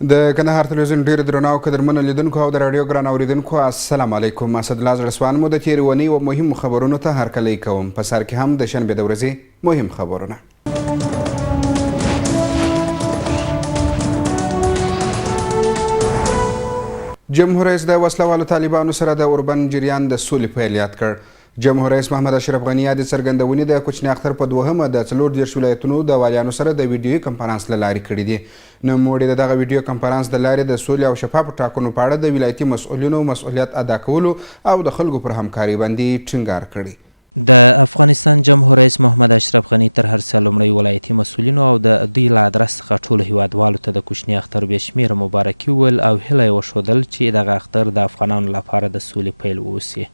د کندهار تلویزیون ډیر درنو او قدرمنو لیدونکو او د راډیو ګران اوریدونکو السلام علیکم. اسدالله زړسوان مو د تېرې اونۍ و مهمو خبرونو ته هرکلی کوم. په سر کې هم د شنبې د ورځې مهم خبرونه. جمهور رئیس د وسلوالو طالبانو سره د اوربند جریان د سولې پیل یاد کړ. جمهور رئیس محمد اشرف غني د څرګندونې د کوچني اختر په دوهمه د 34 ولایتونو د والیانو سره د ویډیویي کنفرانس له لارې کړي دي. نوموړي د دغه ویډیو کنفرانس د لارې د سولې او شفافو ټاکنو په اړه د ولایتي مسؤلینو مسؤلیت ادا کولو او د خلکو پر همکاري باندې ټینګار کړی. د افغانستان جمهور رئیس محمد اشرف غني تر هر څه لومړی ولایتي مسؤلینو او د دوی له ادرس څخه ټولو هیوادوالو ته د کوچني اختر بې شمېره مبارکي وویل او هیله یې وښودل چې دغه اختر د افغانانو لپاره د سولې پیل واوسي.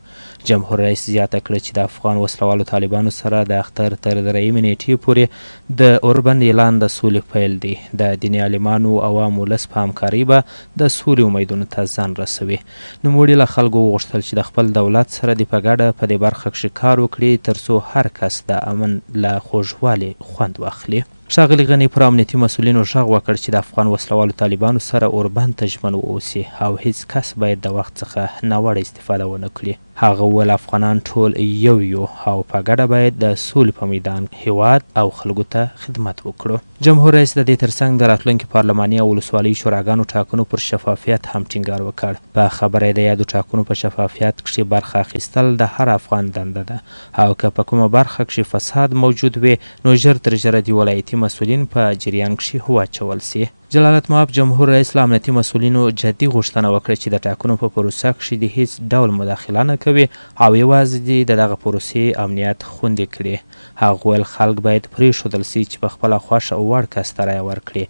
جمهور رئیس زیاته کړه چې د افغان وسلوالو طالبانو سره د اختر تر 3 نیټې پورې د اوربند اعلان د سولې پیل دی. د دیني عالمانو عوامو ولس په همکارۍ به د سولې امیدونو ته ځان رسوي. نوموړي له خلکو وغوښتل چې د خپل دولت سره د په ګډه په دې برخه کښې کار وکړي ترڅو هر کس د امن له خوږوالي خوند واخلي. ښاغلي غني پر امنیتي مسؤلینو غږ وکړ چې د افغان وسلوالو طالبانو سره اوربند ته ژمن واوسي او هیڅ کس باید د وخت څخه ناوړه استفاده ونه کړي. هغه وویل افغانان ټول یو او په ګډه باید د سولې په میدان هیواد او خلکو ته خدمت وکړو. جمهور رئیس د دې ترڅنګ د راتلونکي پارلماني او ولسوالۍ شوراګانو ټاکنو پر شفافیت هم ټینګار وکړ. په خبره یې د یادو ټاکنو په شفافیت کښې برخه اخیستل د هر افغان دنده ده او که په کومه برخه کښې فساد موجود وي نو ژر تر ژره د ولایتي مسؤلین په جریان کښې واچول سي. جلالت مآب جمهور رئیس له امنیتي مسؤلینو جدي غوښتنه وکړه چې د ټاکنو په پروسه کښې د هیڅ ډول مداخله نه کوي او یوازې دې د دغه پروسې امنیت خوندي کړي. هغه ویل خلک باید پرېښودل سي چې په خپله خوښه وړ کس ته رایه ورکړي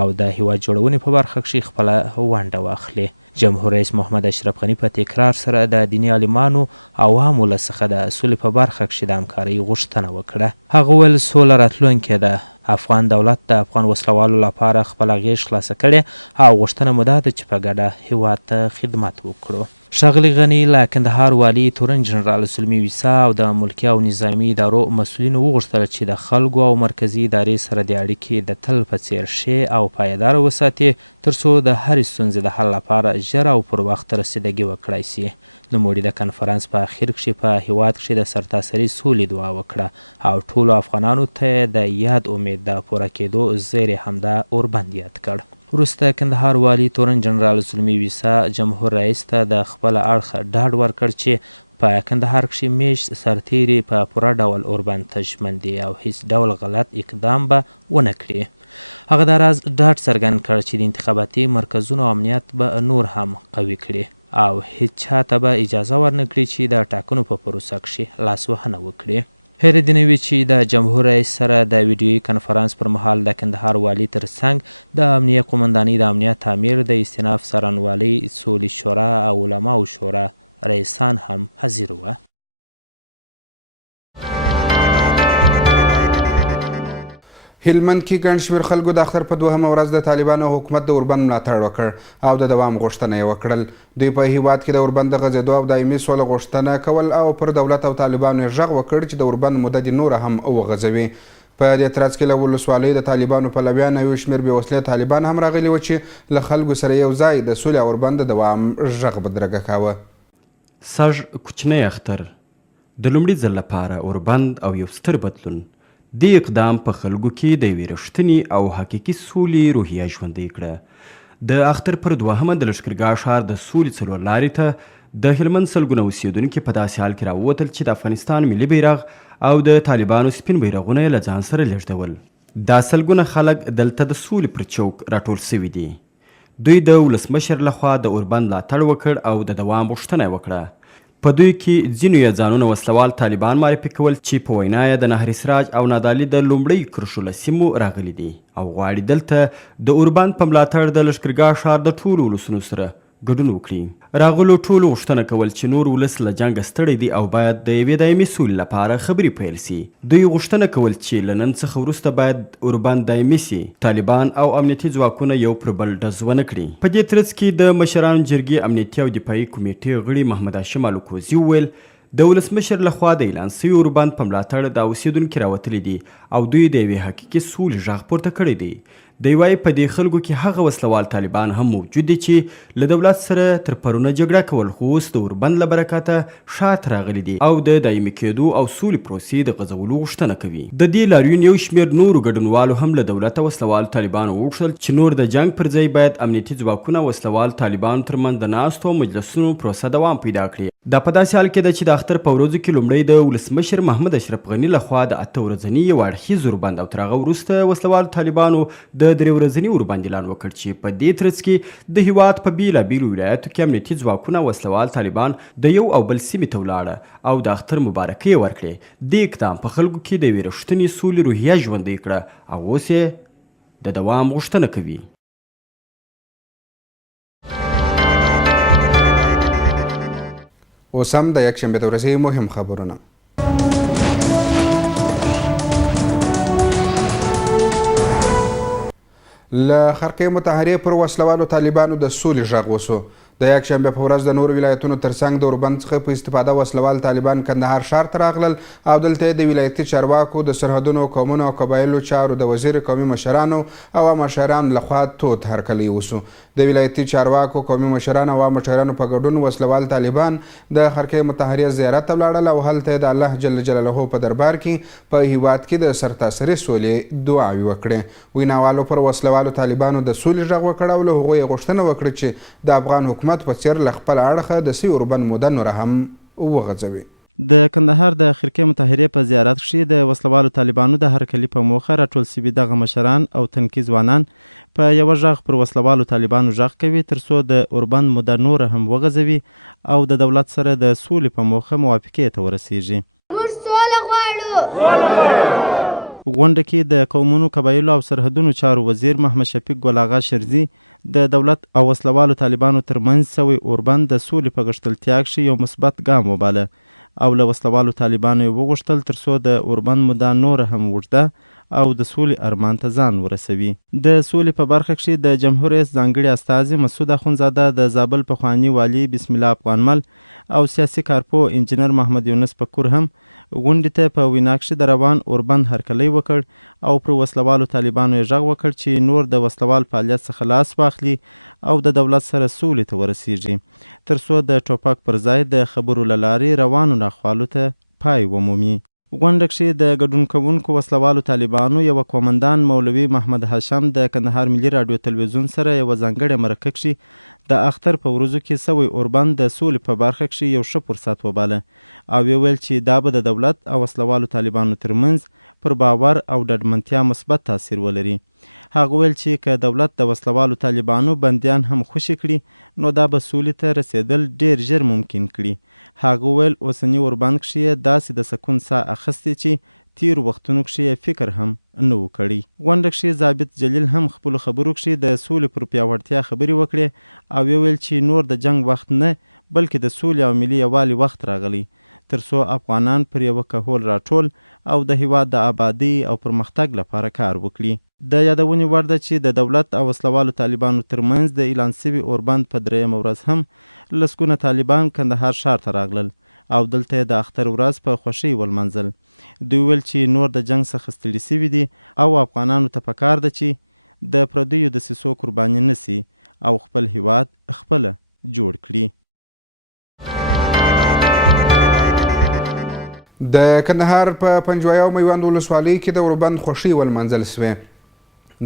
او د هیواد جوړونې په برخه کښې خپله ونډه واخلي. جمهور رئیس محمد اشرف غني په تکرار سره د دیني عالمانو عوامو له څخه د سولې په برخه کښې د همکارۍ غوښتنه وکړه. هغه ویل سوله راتلونکې ده. افغان دولت د افغان وسلوالو لپاره خپله غېږ خلاصه کړې او غوښتنه مو دا ده چې په ګډه هیواد ته خدمت وکړو. ښاغلي غني له کندهار والي تورن جنرال سلمي ویسا او د ملکي او نظامي ادارو مسؤلینو وغوښتل چې د خلکو او مرکزي ادارې سره د اړیکې د تل په څیر ښې او پایداره وساتي ترڅو د هرې ستونزې د حل لپاره ژر او پر وخت رسیدګي وکړای سي. نوموړي د کنفرانس په اخر کښې په هیواد کښې د سرتاسري سولې دعا وکړه او ټولو افغانانو ته د یاد امید د پوره کېدو زیری همدا اوربند یاد کړ. وروسته کندهار والي تورن جنرال سلمي ویسا جمهور رئیس ته د خپله اړخه ډاډ ورکړ چې په کندهار کښې میشت سرتیري په پوره ډول اوربند ته ژمن دي او هیڅ ډول غلط اقدام به ونه کړي. هغه دا راز ډاډ څرګند کړ چې د انتخاباتي مرکزونو امنیت به نور هم قوي کړي او هیڅ چاته به اجازه ورنه کړي چې د ټاکنو په پروسه کښې لاسوهنه وکړي. هیرې دې نه وي چې د جمهور رئیس سره د ویډیویي کنفرانس پر مهال د کندهار والي ترڅنګ د امنیه قومندانۍ د امنیت تعمیر د استیناف څارنوالۍ سولې شورا او علماو شورا رئیسان هم حاضر وه. هلمند کې ګڼ شمېر خلکو د اختر په دوهمه ورځ د طالبانو حکومت د اوربند ملاتړ وکړ او د دوام غوښتنه یې وکړل. دوی په هیواد کې د اوربند د غځېدو او دایمي سوله غوښتنه کول او پر دولت او طالبانو یې غږ وکړ چې د اوربند موده دې نوره هم وغځوي. په دې ترڅ کې له ولسوالۍ د طالبانو پلویان او یو شمېر بې وسلې طالبان هم راغلي وو چې له خلکو سره یو ځای د سولې او اوربند د دوام غږ بدرګه کاوه. سږ کوچنی اختر د لومړي ځل لپاره اوربند او یو ستر بدلون دې اقدام په خلکو کې د یوې رښتینې او حقیقي سولې روحیه ژوندۍ کړه. د اختر پر دوهمه د لښکرګاه ښار د سولې څلور لارې ته د هلمند سلګونه اوسېدونکي په داسې حال کې راووتل چې د افغانستان ملي بیرغ او د طالبانو سپین بیرغونه یې له ځان سره لېږدول. دا سلګونه خلک دلته د سولې پر چوک راټول سوي دي. دوی د ولسمشر لخوا د اوربند ملاتړ وکړ او د دوام غوښتنه یې وکړه. په دوی کې ځینو یې ځانونه وسلوال طالبان معرفي کول چې په وینا یې د نهر سراج او نادعلي د لومړۍ کرښو له سیمو راغلي دي او غواړي دلته د اوربند په ملاتړ د لښکرګاه ښار د ټولو ولسونو سره ګډون وکړي. راغلو ټولو غوښتنه کول چې نور ولس له جنګه ستړی دی او باید د یوې دایمي سولې لپاره خبرې پیل سي. دوی غوښتنه کول چې له نن څخه وروسته باید اوربند دایمي سي. طالبان او امنیتي ځواکونه یو پر بل ډز ونه کړي. په دې ترڅ کې د مشرانو جرګې امنیتي او دفاعي کمیټې غړي محمد هاشم الوکوزي وویل د ولسمشر لخوا د اعلان سوي اوربند په ملاتړ د اوسېدونکي راوتلي دي او دوی د یوې حقیقي سولې غږ پورته کړی دی. دی وایي په دې خلکو کې هغه وسلوال طالبان هم موجود دي چې له دولت سره تر پرونه جګړه کول خو اوس د اوربند له برکته شاته راغلي دي او د دایمي کېدو او سولې پروسې د غځولو غوښتنه کوي. د دې لاریون یو شمېر نورو ګډونوالو هم له دولته وسلوال طالبانو وغوښتل چې نور د جنګ پر ځای باید امنیتي ځواکونه وسلوال طالبانو ترمنځ د ناستو مجلسونو پروسه دوام پیدا کړي. دا په داسې حال کې ده چې د اختر په ورځو کې لومړی د ولسمشر محمد اشرف غني لخوا د 8 ورځني یو اړخیز اوربند او تر هغه وروسته وسلوالو طالبانو د 3 ورځني اوربند اعلان وکړ چې په دې ترڅ کې د هیواد په بیلابیلو ولایاتو کې امنیتي ځواکونه وسلوال طالبان د یو او بل سیمې ته ولاړه او د اختر مبارکۍ ورکړې. دې اقدام په خلکو کې د یوې رښتینې سولې روحیه ژوندۍ کړه او اوس یې د دوام غوښتنه کوي. اوس هم د یکشنبې د ورځې مهم خبرونه. له خرقې مطهرې پر وسلوالو طالبانو د سولې غږ وسو. د یکشنبې په ورځ د نورو ولایتونو ترڅنګ د اوربند څخه په استفاده وسلوال طالبان کندهار ښار ته راغلل او دلته د ولایتي چارواکو د سرحدونو قومونو او قبایلو چارو د وزیر قومي مشرانو او مشرانو لخوا تود هرکلی وسو. د ولایتي چارواکو قومي مشرانو او مشرانو په ګډون وسلوال طالبان د خرقې مطهرې زیارت ته ولاړل او هلته د الله جل جلاله په دربار کې په هیواد کې د سرتاسري سولې دعاوې وکړې. ویناوالو پر وسلوالو طالبانو د سولې غږ وکړ او له هغوی غوښتنه وکړه چې د افغان حکومت په څیر له خپل اړخه د سی اوربند موده نوره هم وغځوي. د کندهار د خرقې مطهرې په زیارت کښې د وسلوالو طالبانو د هرکلي په موخه راټول سوي دغه مشران او تنکي ځوانان په یوه غږ پر وسلوالو طالبانو غږ کوي تر څو د اوربند موده نوره هم وغځوي او د دولت سره د سولې په موخه موافقې ته ورسیږي. موږ سوله غواړو. غونډه کې د قومونو قبایلو او سرحدونو چارو وزیر محمد شفیق ګل اغا شرزي د دولت او وسلوالو طالبانو ترمنځ سوی اوربند د سولې په غښتلتیا کښې یو مثبت ګام وباله او له وسلوالو طالبانو یې وغوښتل تر څو د اوربند موده نوره هم اوږده او د سولې ارمان ته ځان ورسوي. د سولې په برخه کښې د جمهور رئیس ځانګړي استازي مسعود اخونزاده د زابل پخواني والي بسم الله افغانمل او سیاسي کارپوه انجینر محمد یونس پکور هم غونډې ته په وینا کښې د روان اوربند هرکلی وکړ او پر وسلوالو طالبانو یې غږ وکړ چې نور د وسلوال فعالیت څخه لاس واخلي او د دولت سره سولې ته ورسیږي تر څو د ټوپک پر ځای د خبرو له لارې روانو ناخوالو ته پای ومومي. غونډه کښې د ګډون کوونکو وسلوالو طالبانو یوه قومندان مولوي محمد هاشم د کندهار ملي راډیو تلویزیون سره یوه ځانګړې مرکه کښې د اختر په ورځو کې سوی اوربند د سولې په برخه کښې یو ښه فرصت وباله او ویل چې دا به د دولت او وسلوالو طالبانو ترمنځ پر باور او ډاډمنتیا مثبت تاثیر ولري. هغه ویل چې که دولت د وسلوالو طالبانو بندیان هم خوشي کړي نو دا به سولې ته رسېدل ډیر ژر ممکن کړي. هغه ویل اوسني اوربند کښې داسې د سکون ساه اخیستې چې تیرو وختونو کښې فکر هم نه و کړی. غونډه کښې ضابط جلیل هم خپلو خبرو کښې د سولې پر پیاوړتیا خبرې وکړې او ویل چې نور د جنګ وخت نه بلکې د سولې او ملي یووالي وخت راغلی تر څو افغانان پر یوه کهول راټول او د هیواد د آبادۍ او پرمختګ لپاره کار وکړي. د یادونې وړ ده چې د دولت او وسلوالو طالبانو ترمنځ د اعلان سوي اوربند په 3مه ورځ هم لسګونه طالبان کندهار ښار ته راغلل او دلته د اختر ورځ په خوښۍ ولمانځل. دوی ویل چې نور د جنګ څخه ستړي سوي دي او افغانانو ته پکار ده چې د پردیو دسیسو قرباني نسي او خپل هیواد خپله جوړ کړي. د کندهار په پنجوایه او میوند ولسوالۍ کې د اوربند خوښۍ ولمانځل سوې.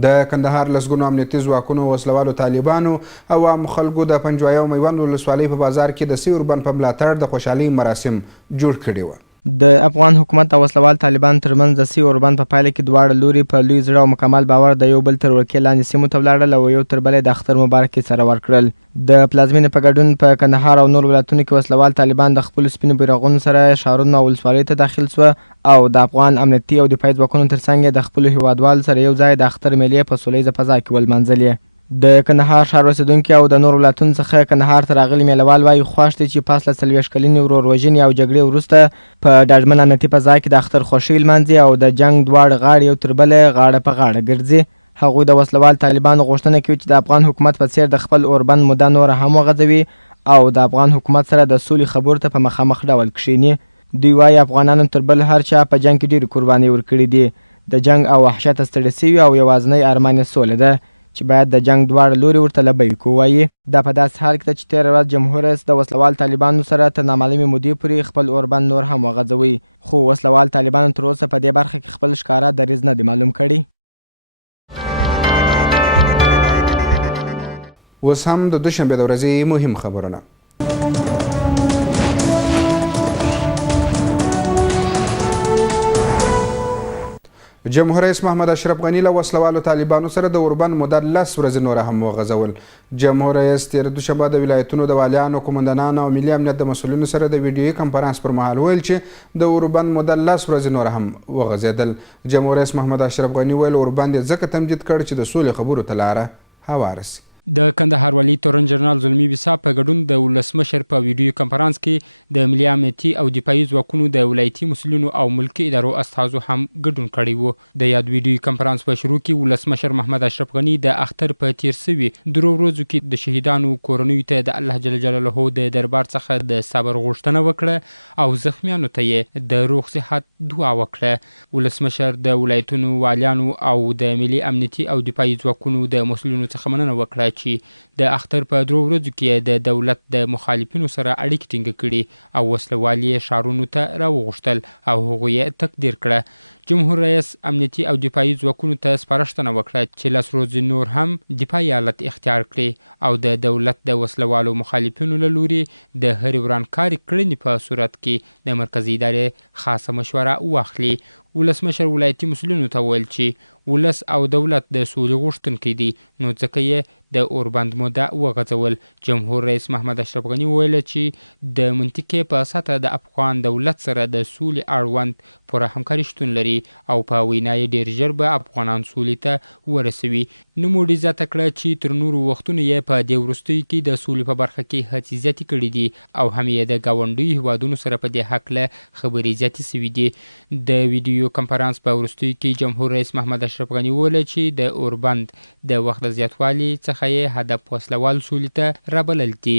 د کندهار لسګونو امنیتي ځواکونو وسلوالو طالبانو او عام خلکو د پنجوایه او میوند ولسوالۍ په بازار کې د سی اوربند په ملاتړ د خوشحالۍ مراسم جوړ کړي وو. د افغان حکومت او وسلوال طالبان ترمنځ د سی اوربند په پایله کې دواړه لوري په لوی زړه او مکمل باور د یو بل تر ولکې لاندې سیمو ته ولاړل او یو تر بل د اختر مبارکي سره ورکړل. د پلازمینې په ګډون په کندهار او نور ولایتونو کې وسلوال طالبان د خپلو سپینو بیرغونو سره ښارونو او ولسوالیو ته داخل سوه او د افغان امنیتي او دفاعي ځواکونو ترڅنګ یې د خپلو هیوادوالو سره یو ځای د اختر میلې په سولیزه فضا کې ولمانځلې. د کندهار ښار اوسېدونکي او د نورو ولایتونو څخه کندهار ته راغلي میلهوال وایي خوښ دي چې پاس له 40 کلنې وروروژنې او جګړې وروسته په ډاډمن امنیتي فضا کې د اختر خوښۍ لمانځي او د جنګ دواړه غاړې یو تر بله غاړه په غاړه ګرځي. هغوی د وسلوال طالبانو غوښتنه کوي چې د افغان حکومت په څیر د خپل اوربند موده نوره هم وغځوي او د افغان حکومت سره د سولې خبرو ته په مخامخ ډول کښیني. دوی وایي افغانانو تر بل هر چا په جنګ کې ډېرې قربانۍ ورکړي دي. د جنگ او وحشت ستړي سوي او یوازینی ارمان یې سوله ده چې باید د جنگ دواړه لوري ورته لبیک ووایي. دا په داسې حال کې ده چې تېره ورځ جمهور رئیس د وسلوال طالبانو سره تر نامعلومې مودې پورې خپل اوربند نور هم وغځوي، خو وسلوال طالبانو تر اوسه په دې برخه کې خپل ښکاره دریځ نه دی معلوم کړی. اوس هم د دوشنبې د ورځې مهم خبرونه. جمهور رئیس محمد اشرف غني له وسلوالو طالبانو سره د اوربند موده 10 ورځې نوره هم وغځول. جمهور رئیس تېره دوشنبه د ولایتونو د والیانو، قومندانانو او ملي امنیت د مسؤلینو سره د ویډیویي کنفرانس پر مهال ویل چې د اوربند موده 10 ورځې نوره هم وغځېدل. جمهور رئیس محمد اشرف غني ویل اوربند یې ځکه تمدید کړ چې د سولې خبرو ته لاره هواره سي. د کندهار والي تورن جنرال زلمي ویسا په ګډون د ولسمشر په ویډیو کنفرانس کې د ملي امنیتي او دفاعي ځواکونو د ولایتي مسؤلینو او ملکي ادارو استازو هم ګډون کړی وو. د یاد ویډیو کنفرانس په شروع کې ولسمشر محمد اشرف غني د اختر په تیر سوي درو ورځو کې د شهیدانو کورنیو ته د الله جل جلاله د دربار څخه د صبر غوښتنه وکړه او زخمیانو ته یې د روغ صحت دعا وکړه. ولسمشر د ولایتونو والیانو او د ملي امنیتي او دفاعي ځواکونو د مسؤلینو څخه مننه وکړه چې د اختر په درو ورځو کې د دولت د مخالفینو سره اړیکې ټینګې کړي او وسلوال یې ښارونو ته راوغوښتل او هغوی یې تقدیر کړه. جمهور رئیس امنیتي او دفاعي ځواکونو ته سپارښتنه وکړه چې 10 ورځې نور هم دفاعي حالت اختیار کړي او د دولت د وسلوالو مخالفینو له لوري د هرې ورانکاري کړنې په صورت کې د مرکزي ادارې خاصه مشوره واخلي. ولسمشر ولایتي مسؤلینو ته ویل چې ولس او دولت د سولې غوښتونکي دي نو ځکه یې د اوربند موده وغځول. جمهور رئیس محمد اشرف غني ویل چې د منطقې په سطح د افغان دولت سره د سولې اړوند پوره همکاري شتون لري او په وینا یې ډېر ژر به افغانان سولې ته ورسوي. نوموړي زیاته کړه چې تر نورو وختونو یې په دې وروستیو کې د سولې په برخه کې هڅې زیاتې کړي دي او هم یې د ګاونډیو هیوادونو سره په دې هکله خبرې زیاتې سوي دي. د ویډیو کنفرانس په وروستیو کې جمهور رئیس محمد اشرف غني وویل چې د اوربند د وخت د زیاتوالي څخه یې هدف وسلوال سولې ته رابلل دي.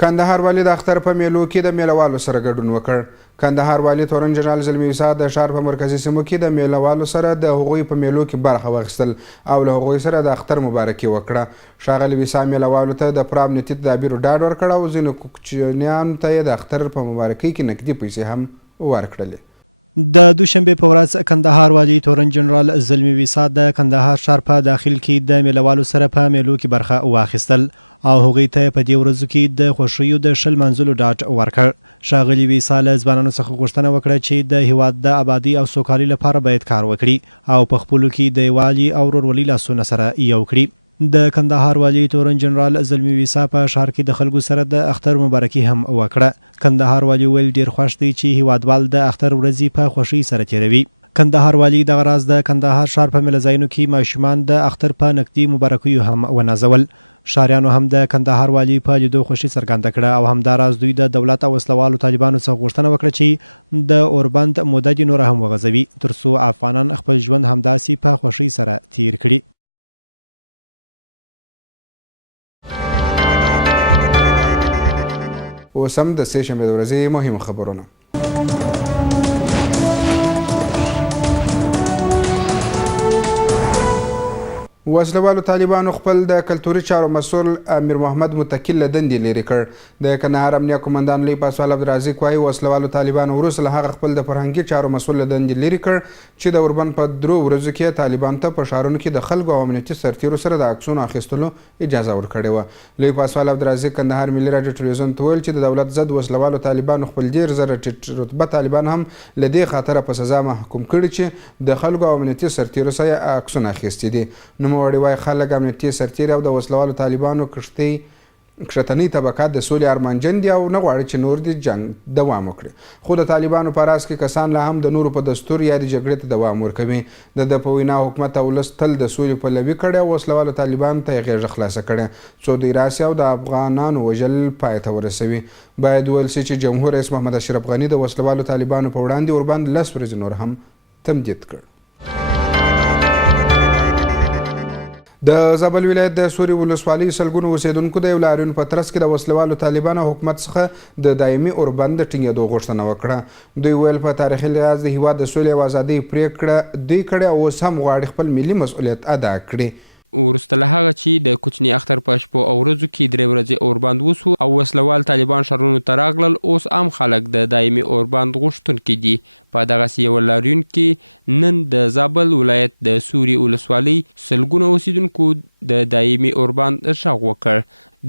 کندهار والي د اختر په میلو کې د میلوالو سره ګډون وکړ. کندهار والي تورن جنرال زلمي ویسا د ښار په مرکزي سیمو کې د میلوالو سره د هغوی په میلو کې برخه واخیستل او له هغوی سره د اختر مبارکي وکړه. ښاغلي ویسا میلوالو ته د پرام نیتي تدابیرو ډاډ ورکړ او ځینو کوچنیانو ته یې د اختر په مبارکۍ کې نقدي پیسې هم ورکړلې. د دوشنبې په ورځ کندهار والي تورن جنرال زلمي ویسا د کندهار ښار په داخل کې د میلوالو سره په میلو کې برخه واخیستل او هغوی ته په دې ورځو کې د خوښیو د شل منځلو ډاډ ورکړ. ښاغلي ویسا له ځوانانو څخه غوښتنه وکړه چې د هیواد د آبادي او سوکالۍ لپاره باید کار وکړي او په خپلو کې د یووالي او ورورولۍ لاسونه سره یو کړي. د کندهار والي تورن جنرال زلمي ویسا په ښار کې د خلکو سره د اختر مبارکي هم وکړه. کندهار والي ویل ډیر خوښ دی چې هیوادوال د اختر ورځې په خوښۍ سره تیروي. کندهار والي دغه راز د کندهار ښار په میلهځایونو کې ماشومان د اختر په نقدي مبارکیو هم ونازول. ښاریانو هم د کندهار والي په لیدو خوښي څرګنده کړه او همداراز دوی د دولت او وسلوالو طالبانو څخه غوښتنه وکړه چې د اوربند موده دې نوره هم وغځوي ترڅو افغانان خپل ژوند همداسې په خوښۍ سره تیر کړي. اوس هم د سې شنبې د ورځې مهم خبرونه. وسلوالو طالبانو خپل د کلتوري چارو مسؤل امیر محمد متکل له دندې لرې کړ. د کندهار امنیه قومندان لوی پاسوال عبدالرازق وایي وسلوالو طالبانو وروسته له هغه خپل د فرهنګي چارو مسؤل له دندې لرې کړ چې د اوربند په 3 ورځو کې طالبانو ته په ښارونو کې د خلکو او امنیتي سرتیرو سره د عکسونو اخیستلو اجازه ورکړې وه. لوی پاسوال عبدالرازق کندهار ملي راډیو ټلویزیون ته ویل چې د دولت ضد وسلوالو طالبانو خپل ډېر زره ټیټ رتبه طالبان هم له دې خاطره په سزا محکوم کړي چې د خلکو او امنیتي سرتیرو سره عکسونه اخیستي دي. نوموړي وایي خلک امنیتي سرتیري او د وسلوالو طالبانو کښتنۍ طبقات د سولې ارمانجن دي او نه غواړي چې نور د جنګ دوام وکړي. خو د طالبانو په راس کې کسان لا هم د نورو په دستور یا د جګړې ته دوام ورکوي. د په وینا حکومت او ولس تل د سولې پلوي کړی او وسلوالو طالبانو ته یې غېږه خلاصه کړې څو دوی راسي او د افغانانو وژل پای ته ورسوي. باید وویل سي چې جمهور رئیس محمد اشرف غني د وسلوالو طالبانو په وړاندې اوربند 10 ورځې نور هم تمدید کړ. د زابل ولایت د سوري ولسوالۍ سلګونو اوسیدونکو د یو لاریون په ترڅ کې د وسلوالو طالبانو حکومت څخه د دایمي اوربند د ټینګېدو غوښتنه وکړه. دوی ویل په تاریخي لحاظ د هیواد د سولې او ازادۍ پریکړه دوی کړې او اوس هم غواړي خپل ملي مسؤلیت ادا کړي. وروسته له هغه چې د کوچني اختر په شپو او ورځو کې 3 ورځې اوربند وسو او وسلوال طالبان ښارونو ته راغلل، اوس عام خلک د دایمي اوربند غوښتونکي دي. په دغسې یو لاریون کې نن د زابل ولایت د سوري ولسوالۍ سلګونو اوسیدونکو د دایمي اوربند غږ وکړ.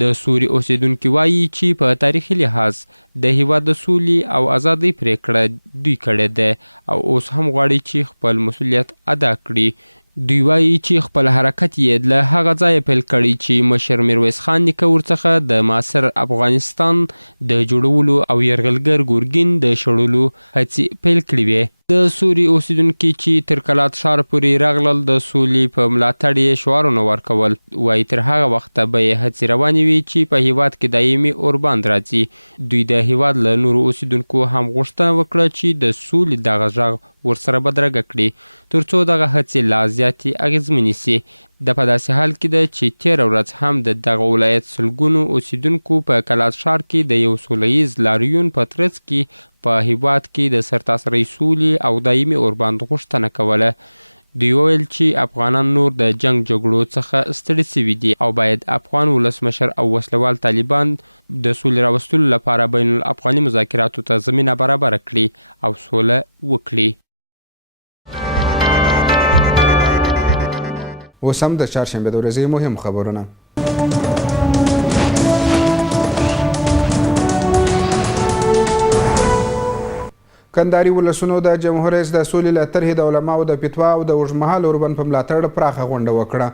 د سوري اوسیدونکي وایي چې په تاریخي لحاظ د هیواد د سولې او ازادۍ پریکړه دوی کړې ده او اوس هم غواړي چې خپل مسؤلیت ادا کړي. دوی وایي چې خپل حرکت یې له هغه ځایه پیل کړی چې مشر میرویس خان نیکه ورڅخه د معاصر افغانستان د جوړولو او یرغلګر ګورګین د شړلو هڅې پیل کړې وې. د سوري اوسیدونکي چې تر کلات ښار پورې راغلل د سولې په ملاتړ یې شعارونه ورکول. وایي تر هغه وخته به یې هڅې روانې وي چې په هیواد کې دایمي اوربند راځي. دوی د هیواد له نورو اوسیدونکو هم غوښتنه وکړه چې د سولې دغه غږ ورسره بدرګه کړي تر څو دغه هڅې لا زیاتې اغېزمنې سي. د په داسې حال کې ده چې تېره ورځ هم د دغه ولایت سلګونو اوسیدونکو په کلات ښار کې د یو سوله ییز لاریون په ترڅ کې په هیواد کې د سرتاسري سولې او دایمي اوربند غوښتنه کوله. دوی وویل چې افغانان نور د جنگ جګړو څخه ستړي سوي دي او باید افغان ولسمشر او وسلوال طالبان د سولې راوستلو لپاره بین الافغاني مذاکراتو ته زمینه برابره کړي او سوله وکړي. اوس هم د چهارشنبې د ورځې مهم خبرونه. کندهاري ولسونو د جمهور رئیس د سولې له طرحې د علماو د فتوا او د اوږدمهاله اوربند په ملاتړ پراخه غونډه وکړه.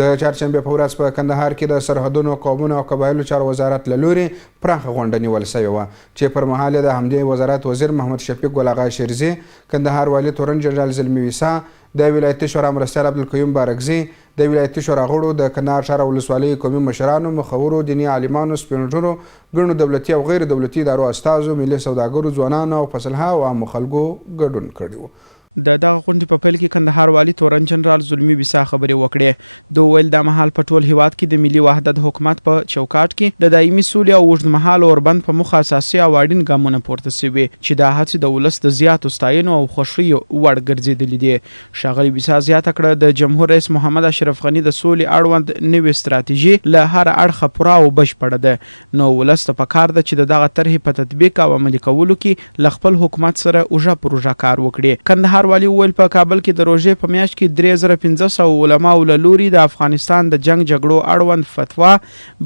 د چهارشنبې په ورځ په کندهار کې د سرحدونو، قومونو او قبایلو چارو وزارت له لورې پراخه غونډه نیول سوې وه چې پر مهال د همدې وزارت وزیر محمد شفیق ګل آغا شیرزي، کندهار والي تورن جنرال زلمي ویسا، د ولایتي شورا مرستیال عبدالقیوم بارکزي، د ولایتي شورا غړو، د کندهار ښار ولسوالۍ قومي مشرانو، مخورو، دیني عالمانو، سپین ږیرو، ګڼو دولتي او غیر دولتي ادارو استازو، ملي سوداګرو، ځوانانو او فصلها او عامو خلکو ګډون کړی و. د دغه غونډې په پیل کې کندهار والي تورن جنرال زلمي ویسا خبرې وکړې. دوی ویل دا مهال په ټول هیواد کې د ملي وحدت حکومت په چوکاټ کې د دایمي سولې او اوږدمهاله اوربند په موخه اساسي او اړین ګامونه پورته سوي چې دا هڅې د ولس د زیاتو ستاینو او خوښیو وړ ګرځېدلې دي. ښاغلي ویسا زیاته کړه د جمهور رئیس محمد اشرف غني د سولې اړوند نوې ستراتیژي له هر اړخه پوره او بشپړه ده. نو ولس ته پکار ده چې د دغه طرحې په تطبیق او عملي کولو کې له خپل حکومت سره اوږه پر اوږه کار وکړي. کندهار والي وویل په کابل کې د روژې په میاشت کې 3500 علماو له لوري د افغانستان د جنگ جګړو اړوند فتوا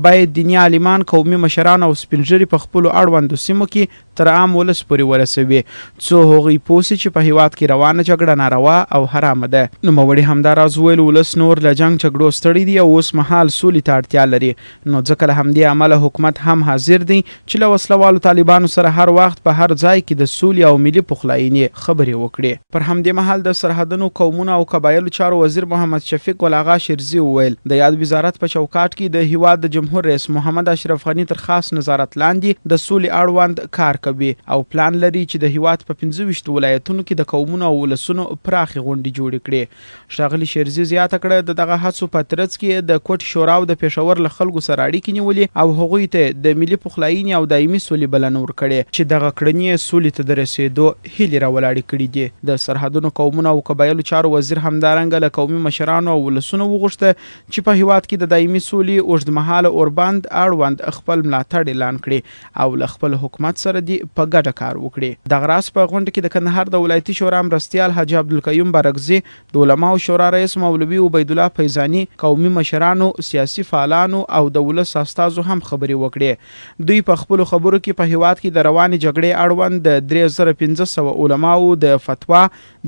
باید دیني عالمان، قومي مشران او سپین ږیري په خپلو اړوندو سیمو کې تر عام ولس پورې ورسوي څو هغوی پوه سي چې په هیواد کې روانه جګړه ناروا او حرامه ده. نوموړي همداراز وویل ولس نور له جنگ جګړو ستړي دي او اوس مهال سولې ته اړتیا لري. نو ځکه له همدې امله حکومت هم حاضر دی چې له وسلوالو طالبانو سره هر وخت په هر ځای کې د سولې او ملي پخلاینې خبرې وکړي. پر همدې مهال د سرحدونو، قومونو او قبایلو چارو وزیر محمد شفیق ګل آغا شیرزي وویل د یاد وزارت په چوکاټ کې د هیواد د جمهور رئیس محمد اشرف غني تر خاص نظارت لاندې د سولې اړوند کار کوي او پلان لري چې د هیواد په 25 ولایتونو کې د قومونو او ولسونو پراخې غونډې جوړې کړي. ښاغلي شیرزي زیاته کړه د دغه هڅو په ترڅ کې د کوټ شورا او د پېښور له خلکو سره اړیکې نیولې او هغوی ته د ملي پخلاینې او دایمي سولې بلنه ورکړې چې دغه کړنې سولې ته د رسېدو هیلې راولاړې کړي دي. د سرحدونو، قومونو او قبایلو چارو وزیر همدارنګه له قومي مشرانو او ولسونو وغوښته چې په هیواد کې د دایمي سولې اوږدمهاله اوربند اړوند خپل ملاتړ اعلان کړي او له خپل حکومت سره دې په ګډه کار وکړي. دغه راز په غونډه کې د کندهار د ولایتي شورا مرستیال حاجي عبدالقیوم بارکزي، د علماو شورا رئیس مولوي عبید الله فیضاني، قومي مشرانو، سیاسي فعالانو او د ولس استازو هم خبرې وکړي. دوی په خپلو خبرو کې په هیواد کې د روانې جګړې اړوند د 3500 علماو د فتوا،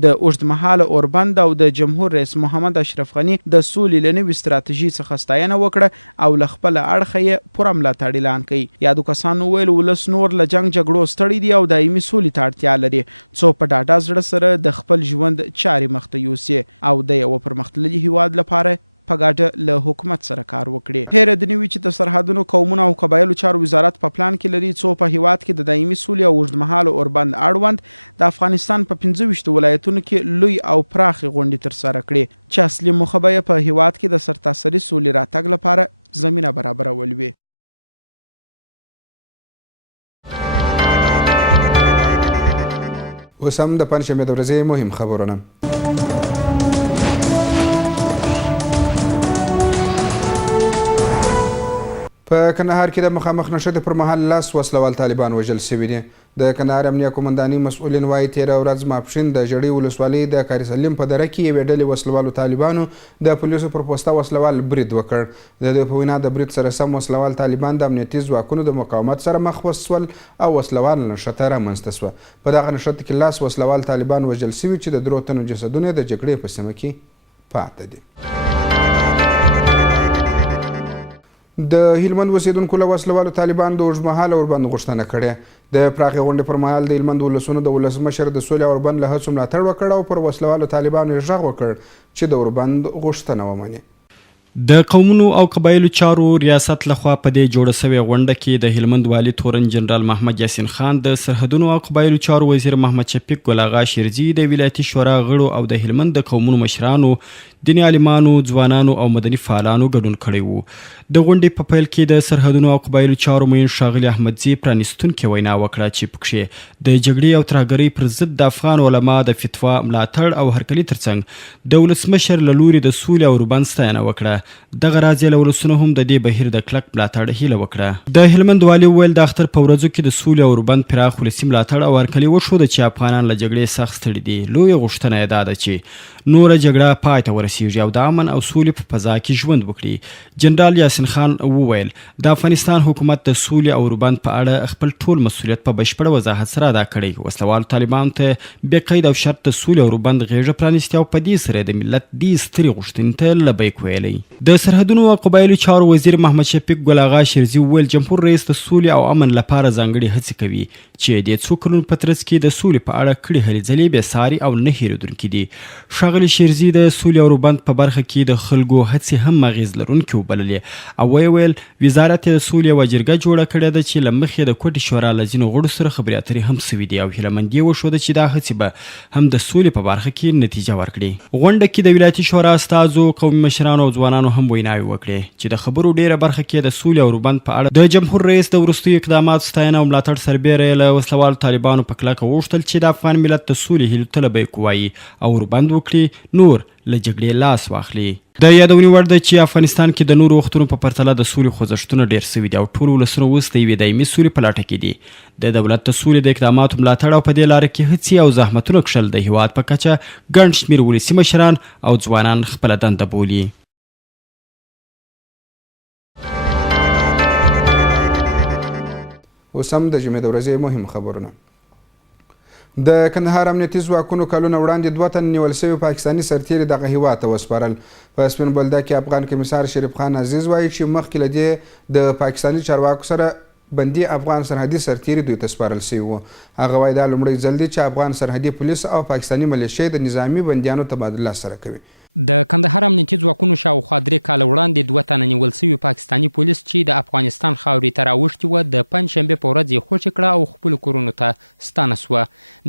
د اوږدمهاله اوربند او د جمهور رئیس محمد اشرف غني د سولې له نوې ستراتیژۍ څخه ستاینه وکړه او له خپله اړخه یې پوره ملاتړ اعلان کړي. یادو کسانو ویل ولس نور له جنګ جګړو ستړي دي او دایمي سولې ته اړتیا لري څو په ډاډه زړه سره د خپل ژوند چارې مخته یوسي او د یوه پرمختللي هیواد لپاره په ګډه له حکومت سره کار وکړي. هیره د نیوي چې د سرحدونو قومونو او قبایلو چارو وزارت په پلان کې لري څو په هیواد کې د دایمي سولې او اوږدمهاله اوربند اړوند د افغانستان په 25 ولایتونو کې لوی او پراخې غونډې ترسره کړي چې اصلي موخه به په هیواد کې د سرتاسري سولې راتګ لپاره زمینه برابرول وي. اوس هم د پنجشنبې د ورځې مهم خبرونه. په کندهار کې د مخامخ نښتې پر مهال 10 وسلوال طالبان وژل شوي دي. د کندهار امنیه قومنداني مسؤلین وایي تېره ورځ ماپښین د ژړۍ ولسوالۍ د کاري سلیم په دره کې یوې ډلې وسلوالو طالبانو د پولیسو پر پوسته وسلوال برید وکړ. د دوی په وینا د برید سره سم وسلوال طالبان د امنیتي ځواکونو د مقاومت سره مخ وسول او وسلوال نښته رامنځته شوه. په دغه نښته کې 10 وسلوال طالبان وژل شوي چې د 3 تنو جسدونه د جګړې په سیمه کې پاتې دي. د هلمند اوسیدونکو له وسلوالو طالبان د اوږدمهاله اوربند غوښتنه کړې. د پراخې غونډې پر مهال د هلمند ولسونو د ولسمشر د سولې اوربند له هڅو ملاتړ وکړ او پر وسلوالو طالبانو یې غږ وکړ چې د اوربند غوښتنه ومني. د قومونو او قبایلو چارو ریاست لخوا په دې جوړه سوې غونډه کې د هلمند والي تورن جنرال محمد یاسین خان، د سرحدونو او قبایلو چارو وزیر محمد شفیق ګل اغا شیرزي، د ولایتي شورا غړو او د هلمند د قومونو مشرانو، دیني عالمانو، ځوانانو او مدني فعالانو ګډون کړی و. د غونډې په پیل کې د سرحدونو او قبایلو چارو معین ښاغلي احمدزي پرانیستونکې وینا وکړه چې پکښې د جګړې او ترهګرۍ پر ضد د افغان علما د فتوا ملاتړ او هرکلي ترڅنګ د ولسمشر له لوري د سولې او اوربند ستاینه وکړه. دغه راز یې له ولسونو هم د دې بهیر د کلک ملاتړ هیله وکړه. د هلمند والي وویل د اختر په ورځو کې د سولې او اوربند پراخ ولسي ملاتړ او هرکلي وښوده چې افغانان له جګړې سخت ستړي دي. لویه غوښتنه یې دا ده چې نوره جګړه پای ته ورسیږي او د امن او سولې په فضا کې ژوند وکړي. جنرال یاسین خان وویل د افغانستان حکومت د سولې او اوربند په اړه خپل ټول مسؤلیت په بشپړ وضاحت سره ادا کړی. وسلوالو طالبانو ته بې قید او شرط د سولې او اوربند غېږه پرانیستې او په دې سره د ملت دې سترې غوښتنې ته لبیک ویلی. د سرحدونو او قبایلو چارو وزیر محمد شفیق ګل اغا شیرزي وویل جمهور رئیس د سولې او امن لپاره ځانګړې هڅې کوي چې د څو کلونو په ترڅ کې د سولې په اړه کړي هلې ځلې بې ساري او نه هېرېدونکي دي. ښاغلي شیرزي د سولې او اوربند په برخه کې د خلکو هڅې هم اغېز لرونکي وبللې او ویې ویل وزارت یې د سولې یوه جرګه جوړه کړې ده چې له مخې د کوټې شورا له ځینو غړو سره خبرې اترې هم سوي دي او هیله مندي یې وښوده چې دا هڅې به هم د سولې په برخه کې نتیجه ورکړي. غونډه کې د ولایتي شورا استازو، قومي مشرانو او ځوانانو هم ویناوې وکړې چې د خبرو ډیره برخه کې د سولې او اوربند په اړه د جمهور رئیس د وروستیو اقداماتو ستاینه او ملاتړ سربیره یې له وسلوالو طالبانو په کلکه وغوښتل چې د افغان ملت د سولې هیلو ته لبیک ووایي او اوربند وکړي، نور له جګړې لاس واخلي. د یادونې وړ ده چې افغانستان کې د نورو وختونو په پرتله د سولې خوځښتونه ډېر سوي دي او ټول ولسونه اوس د یوې دایمي سولې په لټه کې دي. د دولت د سولې د اقداماتو ملاتړ او په دې لاره کې هڅې او زحمتونه کښل د هیواد په کچه ګڼ شمېر ولسي مشران او ځوانان خپله دنده بولي. اوس هم د جمعې د ورځې مهم خبرونه. د کندهار امنیتي ځواکونو کلونه وړاندې 2 تن نیول شوي پاکستاني سرتیري دغه هیواد ته وسپارل. په سپین بولده کې افغان کمیسار شریف خان عزیز وایي چې مخکې له دې د پاکستاني چارواکو سره بندي افغان سرحدي سرتیري دوی ته سپارل شوي وو. هغه وایي دا لومړی ځل دی چې افغان سرحدي پولیس او پاکستاني ملیشې د نظامي بندیانو تبادله سره کوي. د کندهار امنیتي ځواکونو شاوخوا 3 کاله وړاندې 2 تنه نیول شوي پاکستاني پولیس چې د افغانستان خاورې ته راوښتي وه د پنجشنبې په ورځ یې خوشې کړه او خپلو کورونو ته ستانه سوه.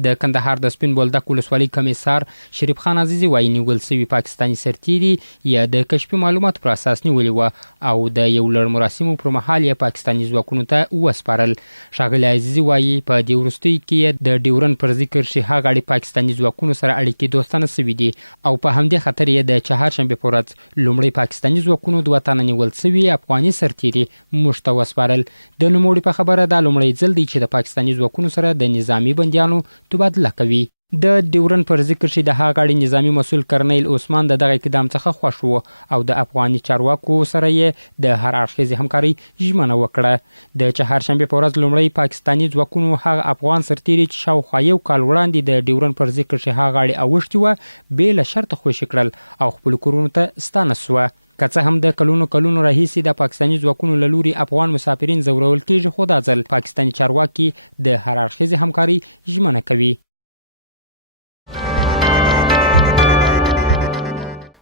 د کندهار د سپین بولدک ولسوالۍ کمیسار شریف خان عزیزي وایي نیول شوي پاکستاني سرتیري یا د کشفي معلوماتو پر اساس نیولي وه او د یو لړ مراسمو پر مهال یې پاکستاني ځواکونو ته وسپارل. ښاغلي عزیزي وایي په دې وروستیو کې د ډیورن پر ذکر چې هغه اړې پاکستاني ځواکونو سره اړیکې دوستانه سوي دي او په همدې خاطر د چهارشنبې په ورځ لومړی پاکستاني ځواکونو 2 تنه نیول شوي افغاني سرتیري موږ ته وسپارل. د نوموړي په خبره دا لومړی ځل دی چې د پاکستاني ځواکونو سره د نظامي بندیانو تبادله کوي. د ډیورن پر ذکر چې د هغه اړې نظامي مسؤل کرنیل عثمان د دغه اقدام څخه خوښ و او د افغاني چارواکو سره یې د هر اړخیزې همکارۍ ژمنه وکړه. د چهارشنبې په ورځ لومړی پاکستاني ځواکونو هغه افغان سرتیري چې شاوخوا 1 کال وړاندې د ډیورن پر ذکر چې هغه اړې اوښتي وه بې له شرطه خوشي کړل او خپلو کورونو ته ستانه سوه. که څه هم د کلونو راهیسې د پاکستاني ځواکونو له لوري افغان مسافرین ځورول کېږي خو دا ځل پاکستاني چارواکي د هر اړخیزې همکارۍ ژمنه کوي.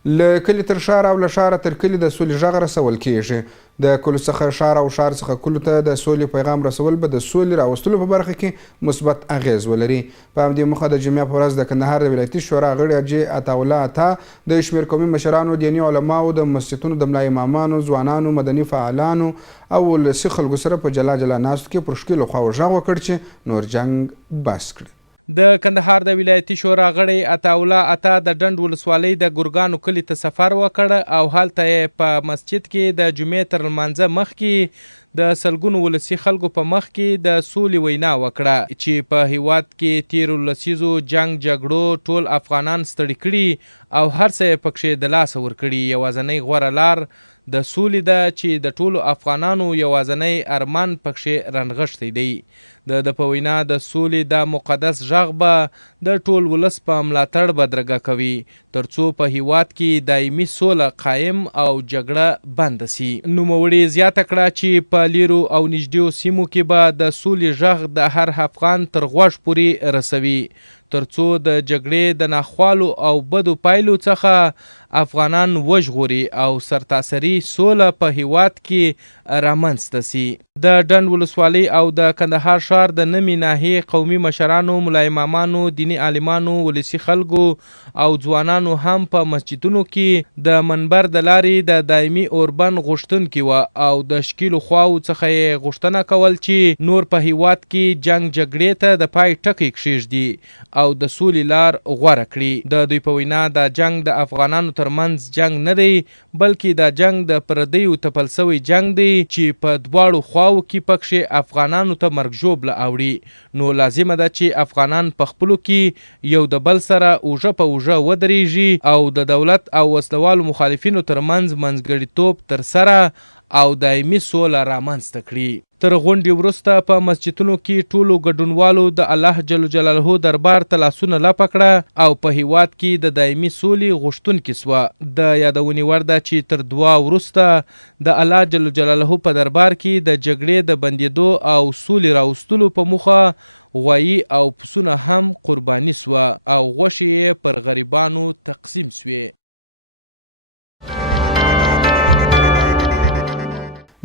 له کلي تر ښاره او له ښاره تر کلي د سولې غږ رسول کیږي. د کلو څخه ښار او ښار څخه کلو ته د سولې پیغام رسول به د سولې راوستلو په برخه کې مثبت اغیز ولري. په همدې موخه د جمعې په ورځ د کندهار د ولایتي شورا غړي حاجي عطاالله عطا د شمېر قومي مشرانو، دیني علماو، د مسجدونو د ملا امامانو، ځوانانو، مدني فعالانو او ولسي خلکو سره په جلا جلا ناستو کې پر ښکلو خواوو غږ وکړ چې نور جنګ بس کړي. د کندهار د ولایتي شورا غړی عطاالله عطا د ډنډ ولسوالۍ د ګرګانو کلي ته سفر وکړ او هلته یې په مسجد کې د جمعې تر لمانځه مخکې د سلګونو ولسي خلکو په مخ کې د سولې وینا وکړه چې په هیواد کې تیرو لسیزو جنگ جګړو ټول افغانان ستړي کړي او هر څه یې پکښې د لاسه ورکړي. یوازنۍ غوره لار د سولې ده چې د ټولو افغانانو یوازنۍ ارمان پکښې رنغښتی دی. د په وینا د سولې د مقدس غږ به د ټول ولس په ملاتړ بدرګه کوي ترڅو په هیواد کې دایمي سوله قایم او جګړه بند سي. نوموړي زیاته کړه چې په لیرو او نږدې سیمو کې به د سولې غږ د هر افغان تر غوږ پورې رسوي ترڅو د جګړې د ناخوالو او بدو پایلو څخه افغانان وژغوري او سرتاسري سوله په هیواد کې رامنځته سي. د ډنډ ولسوالۍ او د کندهار ښار د نمي ناحیې قومي مشرانو، ملا امامانو، دیني عالمانو، ولسي خلکو او ځوانانو هم په مسجدونو کې د منبر د لارې د دایمي اوربند غوښتونکي وه او د ښکیلو خواو څخه یې غوښتنه کول چې نور په هیواد کې جنګ جګړې ته د پای ټکی کښیږدي او د سولې لار غوره کړي. د دوی په وینا دا جنگ د افغانانو ترمنځ جنگ نه دی بلکې دا جنگ د پردیو تپل سوی جنگ دی چې په دواړو خواو کې پکښې افغانانو ته مرګ ژوبله اوړي. نو لازمه ده چې افغانان په خپلو کې یو د بل سره اوږه په اوږه ودرېږي او د دولت او وسلوالو مخالفینو ترمنځ منځګړیتوب ترسره او دایمي سوله رامنځته کړي. تر غونډې وروسته په مسجدونو کې ټولو ګډونوالو د الله جل جلاله دربار ته لاسونه لپه کړه او په هیواد کې د دایمي سولې غوښتونکي سوه. د یادونې وړ ده چې تر دعا وروسته د الله جل جلاله په دربار کې د جګړې د بندېدو او سولې راوستلو په موخه غوایي او پسونه هم قرباني سوه او غوښې یې پر غریبانو تقسیم سوې.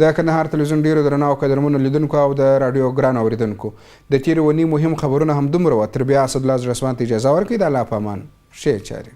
د کندهار تلویزیون ډیرو درنو او قدرمنو لیدونکو او د راډیو ګران اوریدونکو د تیرې ونې مهم خبرونه همدومره وه. تر بیا اسدالله زړه سوان ته اجازه ورکړئ. د الله په امان ښې چارې.